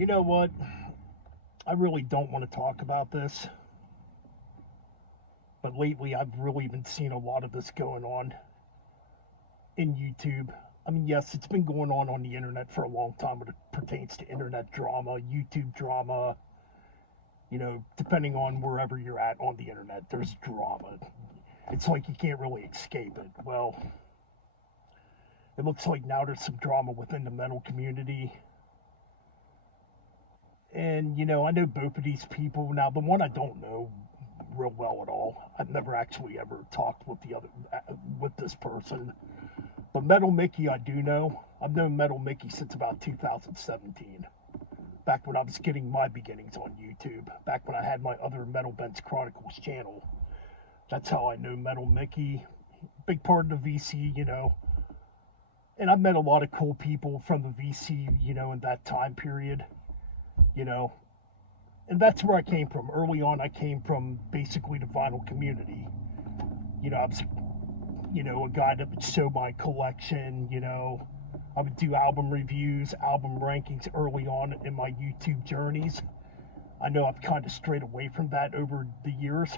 You know what? I really don't want to talk about this, but lately I've really been seeing a lot of this going on in YouTube. I mean, yes, it's been going on the internet for a long time when it pertains to internet drama, YouTube drama. Depending on wherever you're at on the internet, there's drama. It's like you can't really escape it. Well, it looks like now there's some drama within the metal community. And, I know both of these people. Now, the one I don't know real well at all. I've never actually ever talked with this person. But Metal Mickey, I do know. I've known Metal Mickey since about 2017. Back when I was getting my beginnings on YouTube. Back when I had my other Metal Bends Chronicles channel. That's how I know Metal Mickey. Big part of the VC. And I've met a lot of cool people from the VC, in that time period. you know, and that's where I came from. Early on, I came from basically the vinyl community. I was, a guy that would show my collection. I would do album reviews, album rankings early on in my YouTube journeys. I know I've kind of strayed away from that over the years.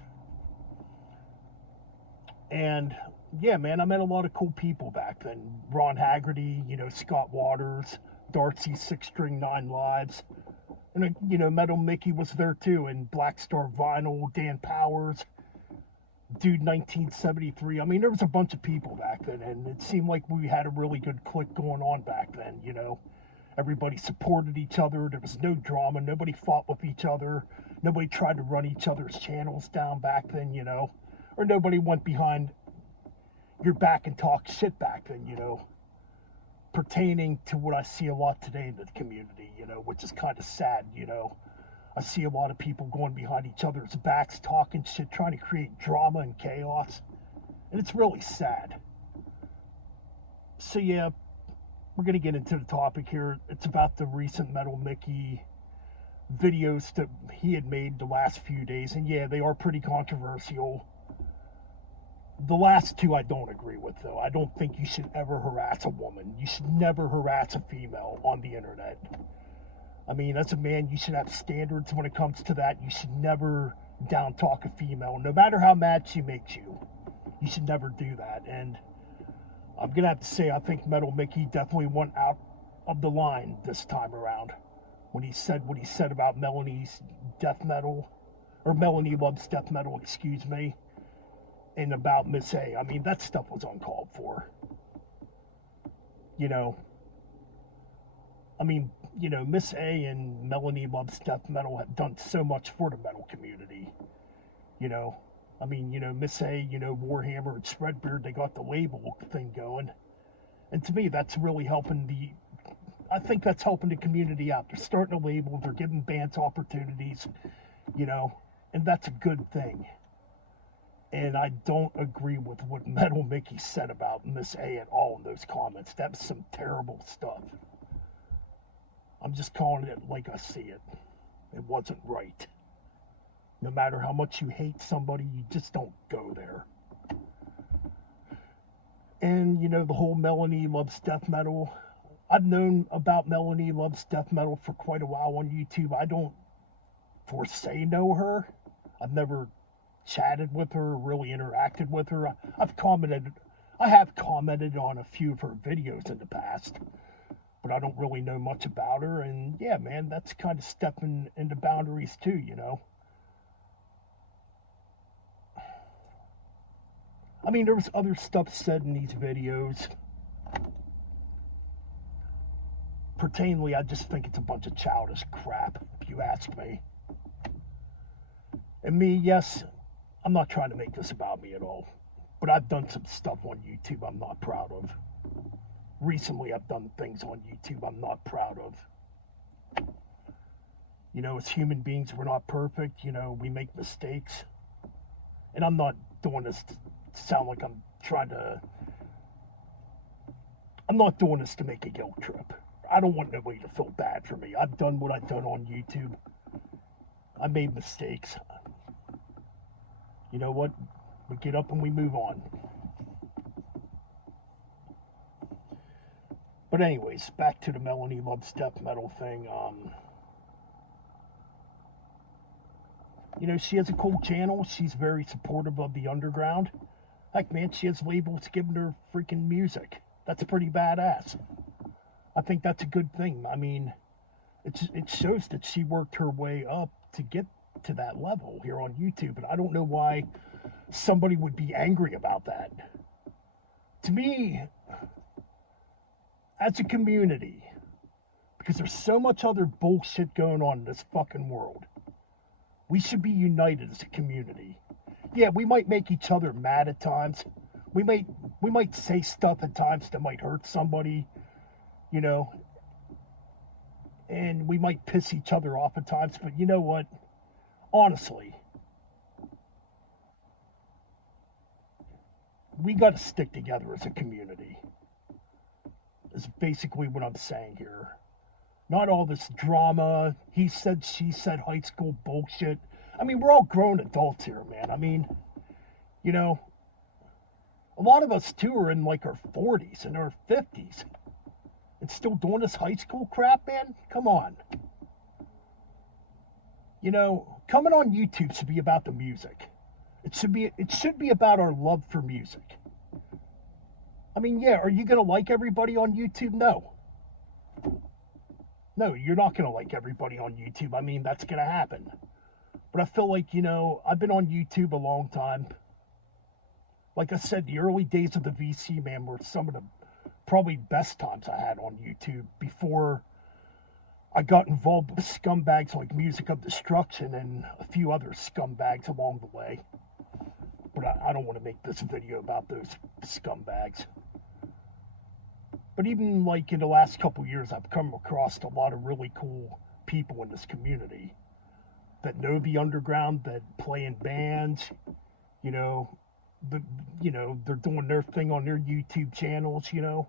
And yeah, man, I met a lot of cool people back then. Ron Haggerty, Scott Waters, Darcy Six String Nine Lives. And, Metal Mickey was there too, and Black Star Vinyl, Dan Powers, Dude 1973. I mean, there was a bunch of people back then, and it seemed like we had a really good clique going on back then, Everybody supported each other. There was no drama. Nobody fought with each other. Nobody tried to run each other's channels down back then, Or nobody went behind your back and talked shit back then, Pertaining to what I see a lot today in the community, which is kind of sad, I see a lot of people going behind each other's backs, talking shit, trying to create drama and chaos. And it's really sad. So, yeah, we're going to get into the topic here. It's about the recent Metal Mickey videos that he had made the last few days. And, yeah, they are pretty controversial. The last two I don't agree with, though. I don't think you should ever harass a woman. You should never harass a female on the internet. I mean, as a man, you should have standards when it comes to that. You should never down talk a female, no matter how mad she makes you. You should never do that. And I'm going to have to say, I think Metal Mickey definitely went out of the line this time around when he said what he said about Melanie's death metal, or Melanie Loves Death Metal, excuse me, and about Miss A. I mean, that stuff was uncalled for. Miss A and Melanie Loves Death Metal have done so much for the metal community. Miss A, Warhammer and Shredbeard, they got the label thing going. And to me, that's really helping I think that's helping the community out. They're starting a label, they're giving bands opportunities, and that's a good thing. And I don't agree with what Metal Mickey said about Miss A at all in those comments. That was some terrible stuff. I'm just calling it like I see it. It wasn't right. No matter how much you hate somebody, you just don't go there. And, the whole Melanie Loves Death Metal. I've known about Melanie Loves Death Metal for quite a while on YouTube. I don't per se know her. I've never chatted with her, really interacted with her. I have commented on a few of her videos in the past, but I don't really know much about her. And yeah, man, that's kind of stepping into boundaries too, I mean, there was other stuff said in these videos. Pertainingly, I just think it's a bunch of childish crap, if you ask me. And me, yes, I'm not trying to make this about me at all, but I've done some stuff on YouTube I'm not proud of. Recently, I've done things on YouTube I'm not proud of. As human beings, we're not perfect. We make mistakes. And I'm not doing this to sound like I'm not doing this to make a guilt trip. I don't want nobody to feel bad for me. I've done what I've done on YouTube. I made mistakes. You know what? We get up and we move on. But anyways, back to the Melanie Loves Death Metal thing. You know, she has a cool channel. She's very supportive of the underground. Heck, man, she has labels giving her freaking music. That's pretty badass. I think that's a good thing. I mean, it shows that she worked her way up to get to that level here on YouTube, and I don't know why somebody would be angry about that. To me, as a community, because there's so much other bullshit going on in this fucking world, we should be united as a community. Yeah, we might make each other mad at times. We might say stuff at times that might hurt somebody, you know, and we might piss each other off at times, but you know what? Honestly, we got to stick together as a community. Is basically what I'm saying here. Not all this drama, he said, she said, high school bullshit. I mean, we're all grown adults here, man. I mean, you know, a lot of us too are in like our 40s and our 50s and still doing this high school crap, man. Come on. You know, coming on YouTube should be about the music. It should be about our love for music. I mean, yeah, are you gonna like everybody on YouTube? No. No, you're not gonna like everybody on YouTube. I mean, that's gonna happen. But I feel like, you know, I've been on YouTube a long time. Like I said, the early days of the VC, man, were some of the probably best times I had on YouTube before I got involved with scumbags like Music of Destruction and a few other scumbags along the way. But I don't want to make this video about those scumbags. But even like in the last couple years, I've come across a lot of really cool people in this community that know the underground, that play in bands, you know, they're doing their thing on their YouTube channels, you know.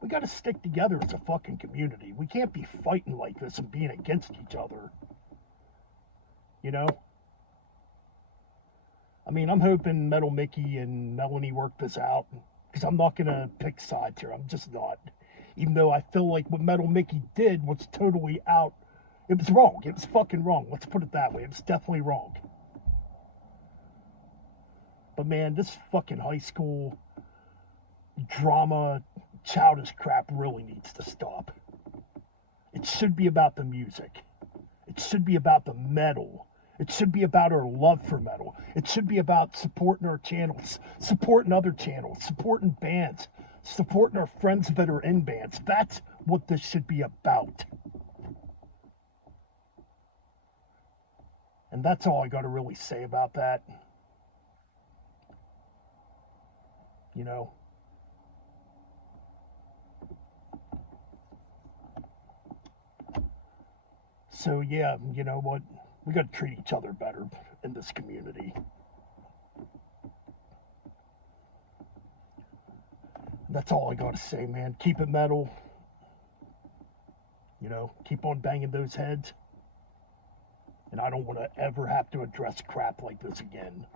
We got to stick together as a fucking community. We can't be fighting like this and being against each other, you know. I mean, I'm hoping Metal Mickey and Melanie work this out, because I'm not going to pick sides here. I'm just not. Even though I feel like what Metal Mickey did was totally out. It was wrong. It was fucking wrong. Let's put it that way. It was definitely wrong. But man, this fucking high school drama, childish crap really needs to stop. It should be about the music. It should be about the metal. It should be about our love for metal. It should be about supporting our channels, supporting other channels, supporting bands, supporting our friends that are in bands. That's what this should be about. And that's all I got to really say about that. You know. So yeah, you know what? We got to treat each other better in this community. That's all I got to say, man. Keep it metal. You know, keep on banging those heads. And I don't want to ever have to address crap like this again.